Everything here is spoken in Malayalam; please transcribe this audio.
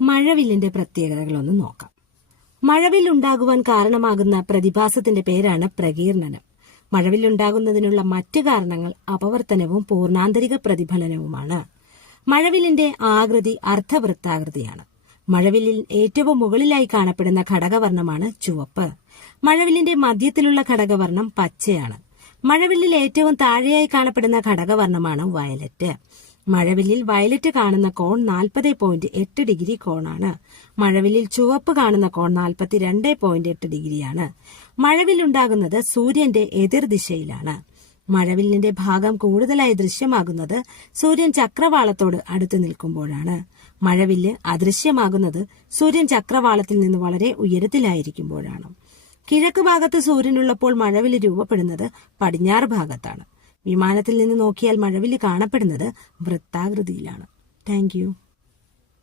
മഴവില്ലിന്റെ പ്രത്യേകതകളൊന്ന് നോക്കാം. മഴവില്ലുണ്ടാകുവാൻ കാരണമാകുന്ന പ്രതിഭാസത്തിന്റെ പേരാണ് പ്രകീർണനം. മഴവില്ലുണ്ടാകുന്നതിനുള്ള മറ്റു കാരണങ്ങൾ അപവർത്തനവും പൂർണ്ണാന്തരിക പ്രതിഫലനവുമാണ്. മഴവില്ലിന്റെ ആകൃതി അർദ്ധവൃത്താകൃതിയാണ്. മഴവില്ലിൽ ഏറ്റവും മുകളിലായി കാണപ്പെടുന്ന ഘടകവർണ്ണമാണ് ചുവപ്പ്. മഴവില്ലിന്റെ മധ്യത്തിലുള്ള ഘടകവർണ്ണം പച്ചയാണ്. മഴവില്ലിൽ ഏറ്റവും താഴെയായി കാണപ്പെടുന്ന ഘടകവർണ്ണമാണ് വയലറ്റ്. മഴവില്ലിൽ വയലറ്റ് കാണുന്ന കോൺ 40.8 ഡിഗ്രി കോണാണ്. മഴവില്ലിൽ ചുവപ്പ് കാണുന്ന കോൺ 42.8 ഡിഗ്രിയാണ്. മഴവില്ലുണ്ടാകുന്നത് സൂര്യന്റെ എതിർദിശയിലാണ്. മഴവില്ലിന്റെ ഭാഗം കൂടുതലായി ദൃശ്യമാകുന്നത് സൂര്യൻ ചക്രവാളത്തോട് അടുത്തു നിൽക്കുമ്പോഴാണ്. മഴവില്ല് അദൃശ്യമാകുന്നത് സൂര്യൻ ചക്രവാളത്തിൽ നിന്ന് വളരെ ഉയരത്തിലായിരിക്കുമ്പോഴാണ്. കിഴക്ക് ഭാഗത്ത് സൂര്യനുള്ളപ്പോൾ മഴവില്ല് രൂപപ്പെടുന്നത് പടിഞ്ഞാറ് ഭാഗത്താണ്. വിമാനത്തിൽ നിന്ന് നോക്കിയാൽ മഴവില്ല് കാണപ്പെടുന്നത് വൃത്താകൃതിയിലാണ്. Thank you.